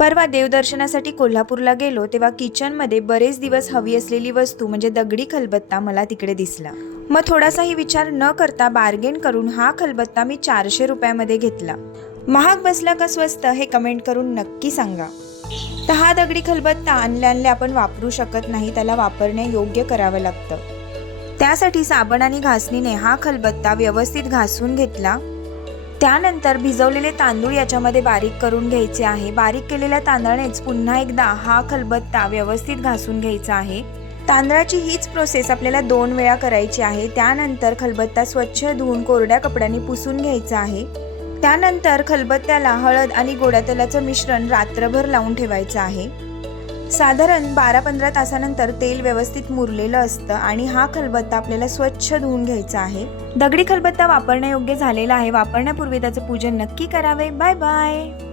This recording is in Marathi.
परवा देवदर्शनासाठी कोल्हापूरला गेलो तेव्हा किचनमध्ये बरेच दिवस हवी असलेली वस्तू म्हणजे दगडी खलबत्ता मला तिकडे दिसला. मग थोडासाही विचार न करता बार्गेन करून हा खलबत्ता मी चारशे रुपयामध्ये घेतला. महाग बसला का स्वस्त हे कमेंट करून नक्की सांगा. तर हा दगडी खलबत्ता आणल्या आणल्या आपण वापरू शकत नाही त्याला वापरणे योग्य करावं लागतं. त्यासाठी साबण आणि घासणीने हा खलबत्ता व्यवस्थित घासून घेतला. त्यानंतर भिजवलेले तांदूळ याच्यामध्ये बारीक करून घ्यायचे आहे. बारीक केलेल्या तांदळानेच पुन्हा एकदा हा खलबत्ता व्यवस्थित घासून घ्यायचा आहे. तांदळाची हीच प्रोसेस आपल्याला दोन वेळा करायची आहे. त्यानंतर खलबत्ता स्वच्छ धुवून कोरड्या कपड्याने पुसून घ्यायचा आहे. त्यानंतर खलबत्त्याला हळद आणि गोड्या तेलाचं मिश्रण रात्रभर लावून ठेवायचं आहे. साधारण बारा पंधरा तासानंतर तेल व्यवस्थित मुरलेलं असतं आणि हा खलबत्ता आपल्याला स्वच्छ धुवून घ्यायचा आहे. दगडी खलबत्ता वापरण्यायोग्य झालेला आहे. वापरण्यापूर्वी त्याचं पूजन नक्की करावे. Bye bye